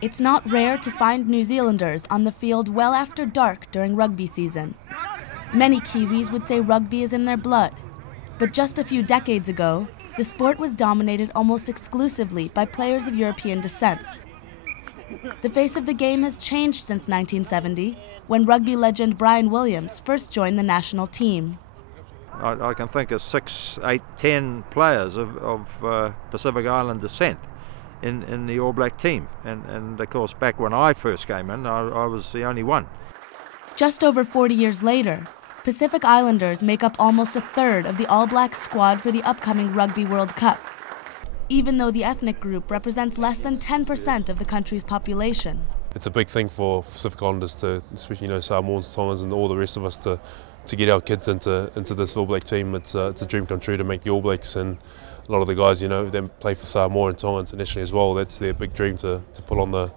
It's not rare to find New Zealanders on the field well after dark during rugby season. Many Kiwis would say rugby is in their blood, but just a few decades ago, the sport was dominated almost exclusively by players of European descent. The face of the game has changed since 1970, when rugby legend Brian Williams first joined the national team. I can think of 6, 8, 10 players of Pacific Island descent in the All Black team. And of course, back when I first came in, I was the only one. Just over 40 years later, Pacific Islanders make up almost a third of the All Black squad for the upcoming Rugby World Cup, even though the ethnic group represents less than 10% of the country's population. It's a big thing for Pacific Islanders to, especially Samoans, Tongas and all the rest of us to get our kids into this All Black team. It's a dream come true to make the All Blacks, and a lot of the guys, they play for Samoa and Tonga internationally as well. That's their big dream to put on the,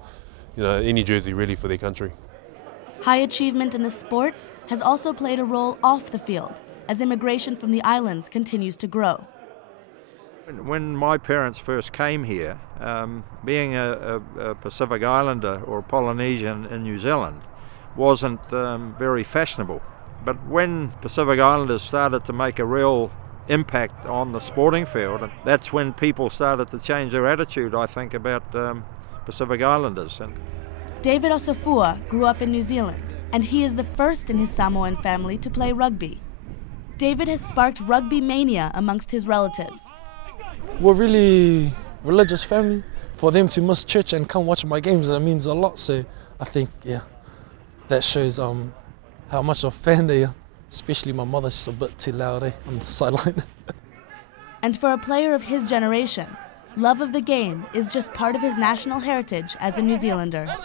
any jersey really for their country. High achievement in the sport has also played a role off the field as immigration from the islands continues to grow. When my parents first came here, being a Pacific Islander or Polynesian in New Zealand wasn't very fashionable. But when Pacific Islanders started to make a real impact on the sporting field, that's when people started to change their attitude, I think, about Pacific Islanders. David Osofua grew up in New Zealand, and he is the first in his Samoan family to play rugby. David has sparked rugby mania amongst his relatives. We're really religious family. For them to miss church and come watch my games, that means a lot. So I think, that shows how much of a fan they are. Especially my mother, she's a bit too loud on the sideline. And for a player of his generation, love of the game is just part of his national heritage as a New Zealander.